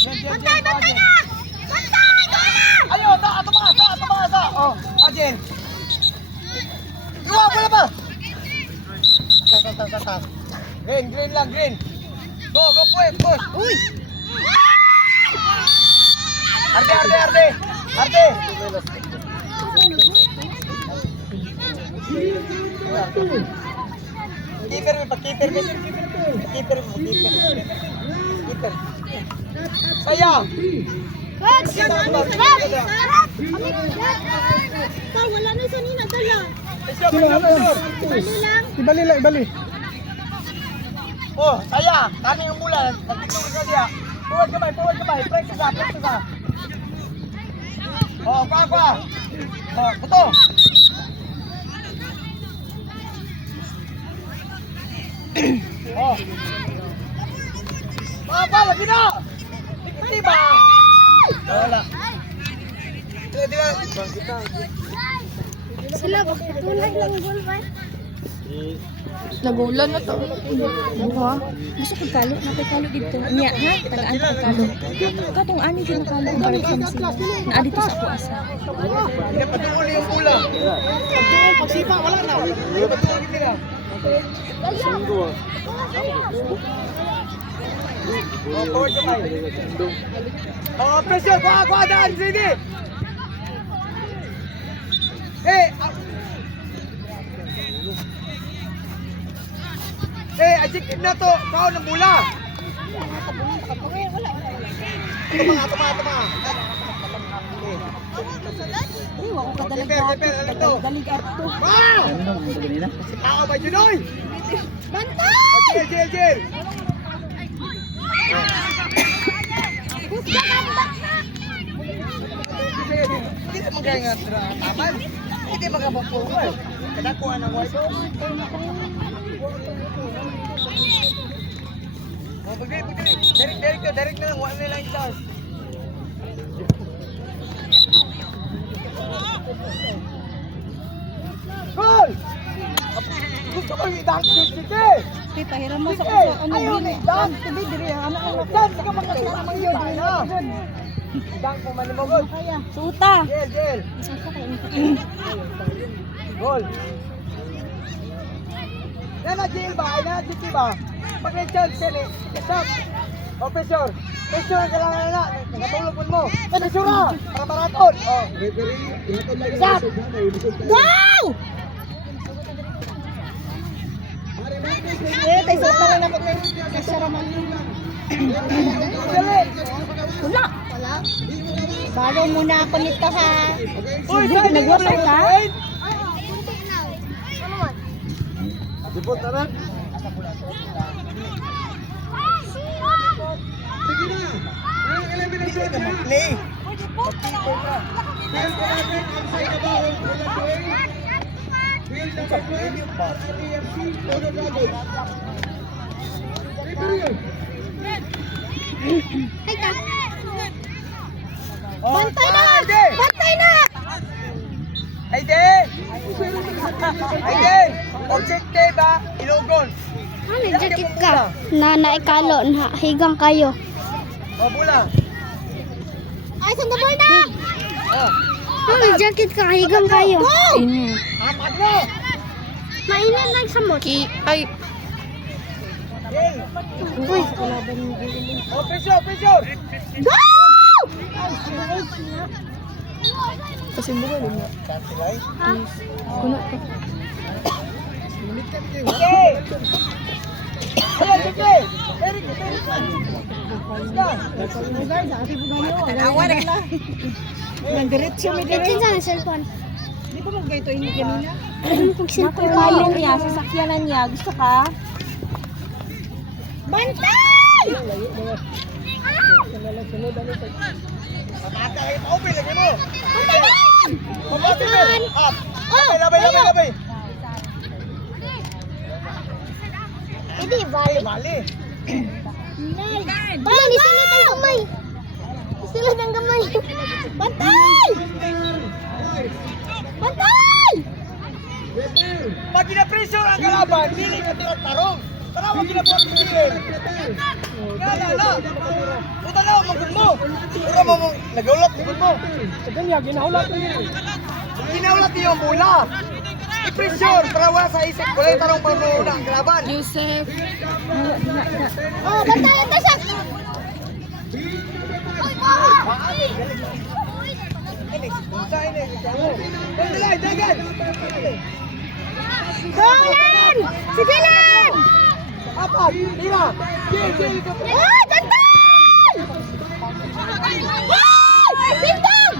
Bantay, bantay na! Bantay! Ayo, ato ba? Oh, Ajin. Iwa mo na ba? Ta. Green lang, green. Go, push. Uy! Arde. Keeper. Sayang. Coach! Coach! Wala na sa nina, dala. Ibali lang. Ibali. Oh, sayang. Kami yung mula. Nagtitong ka diya. Forward kamay. Press ka. Oh, kwa. Oh, buto. Oh. Apa lagi na? Tiba. Wala. Sila ba? Tulad lang gol ba? Nagulan na to. Buha. Gusto ko kalo. Napay dito. Nya ha? Tagaan ko kalo. Katong ani dyan nakalo. Balik kami sila. Naa dito sa ako asa. Hindi patuloy yung pula. Pagsipa, wala na. Patuloy nila. Oh, forward kamay. Oh, pressure. Kuha daan. Sini. Adjective na to. Kau ng mula. Tama. Iwa ko Dali ato. Wow! Ako ba yun, oy? Bantay! Jil. Hindi naman kaya nga taman. Hindi magkabang-forward. Kadakuha ng white. Oh, pagdirik na lang. Wala nila yung chance. Goal! Gusto ko yung dunk sige! Kay pahiram mo sa Ayaw na yung dunk! Sabi diri ano Dunk! Saka magkasama mga yun! Dunk po man mo, goal! Suta. Jel! Goal! Na Jel ba? Ay na Jel ba? Pag may chance yan eh, kasap! O, pressure ang kailangan na! Natulog mo! Pressure na! Para maraton! O! Kasap! Wow! Tay suta na ako tay. Kasaraman. Dali! Wala. Bago muna ako nito ha. Uy, Sige, nagwasay ka? Sipot na rin. Sige na. Ang elimination na mag-play. Mag-keeper ka. Meron ka natin ang sa ikabaw. Field number 12, AFC, Tono Dragons. Referee. Ay ka. Oh, Bantay na! Aide! Bantay na! Aide! Objective ha, Ilogon. Ano, jacket ka? Na naikalo, higang kayo. O, bula. Ay, sandabal na! Oh, Ano, jacket ka, higang kayo. Ini. apat mo. Mainit lang sa mo. Ay. Hey. Uy. Oh, pressure. Go! Kasi buka din mo. Kantilay. Kuna ka. Okay. Ayan, sige. Eric. Tanawa na. Nagdiretso mi Bitin sa cellphone. Di ba magbayto ini kanina? Pag cellphone Pilot niya, sasakyanan niya. Gusto ka? Bantay! Matata kayo. Open, lagay mo. Bantay na! Open. Up. Labay. Hindi, bali. Bali. Bali, isulot ang kamay. Isulot ang kamay. Bantay! Bantay! Pag gina-pressure ang kalaban, hindi ka tarong. Tara, wag gina-pressure. Kaya na. Puta na, mag-mo. Pura mo mo, nagaulat mo. Sa ganyan, ginaulat mo yun. Ginaulat niyo ang bola. I-pressure para wala sa isip. Wala yung tarong panguna ang kalaban. Yusef. Oh, bantayan tayo siya. Oy, Golan! Sige lang! Apat, tira. Jil. Ah, bantay! Ah! Bintang!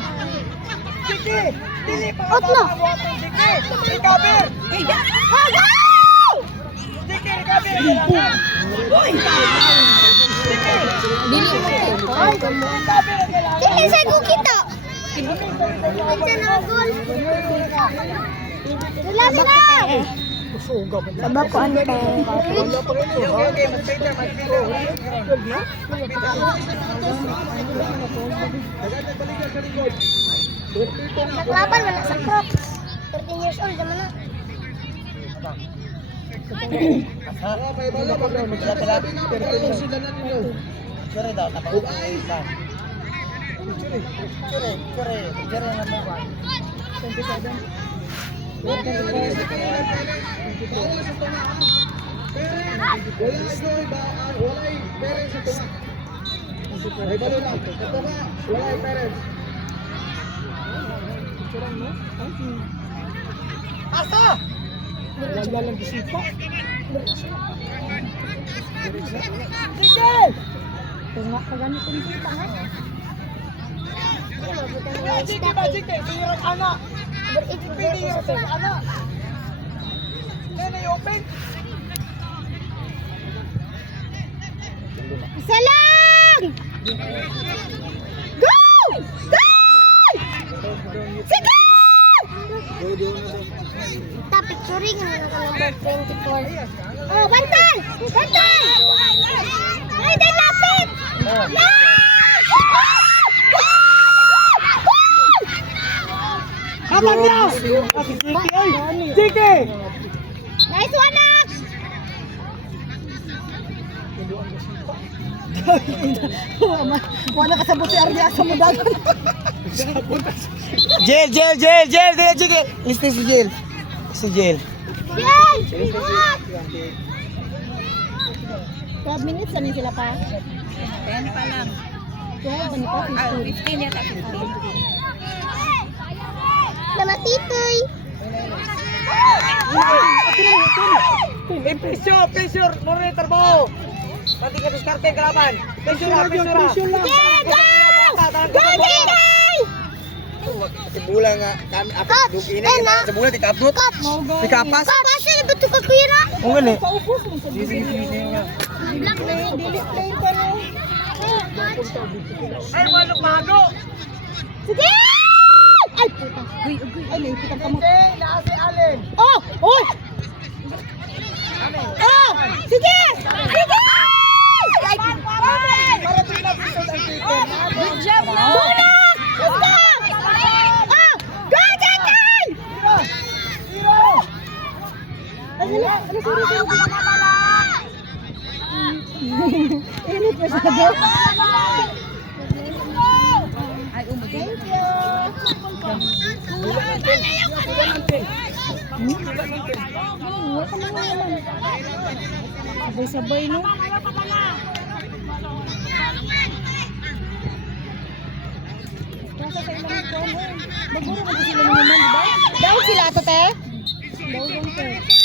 Sige. Dili pa. Otlo. Sige. Recover. Ah, go! Sige, recover. Dili mo. Sige, sa kita. Ito na gol. Wala sila! Sabab ko ante. Okay, mag-picture, Naglaban, wala sa crop. 13 years old naman na. Sure daw, tapos isa. Sure na mo ba? 27. Asa? Wala lang disipa. Sige! Tunga ka ganito ng kita ha. Sige ba, sige? Tingirang anak. Pili yung sa anak. Yan ay open. Isa lang! Go! Go! Sige! Kita picturing na number 24. Oh, bantay! Bantay! Ay, then lapit! Habang niya! Sige! Nice one, Nak! Wala kasabot si Ardia sa mudagan. Jail! Dila, sige! Listen si Jail. Si Jail. Yan! Iwan! 12 minutes na sila pa. 10 pa lang. 12 pa pa. 15 yata 15. Namatitoy! Pressure! Muna yung trabaho! Pati ka diskarte ang kalaban! Pressure! Pressure lang. Go, Jay! Kasi bulan nga kami apat dugi ini sa bulan di kapot. Di kapas. Kapasa na ba ito kapira? Kung gani. Paubos mo sa Black na yun. dilit plane pa no. Ay, wala mago. Sige! Ay, puta. Ay, naipit ang kamot. Okay, naasi Allen. Oh! Oh! Oh! Sige! Sige! Ay, Para pinag-isod ang ticket. good job na! Bunak! Let's go! Oh! Go, Jay! Init masyado. Ay, umugay. Thank you! Wala ka mga naman. Sabay-sabay, no? Nasa sa ilang ito, no? Maguro mo sila naman, di ba? Daw sila ito, te? Daw lang, te.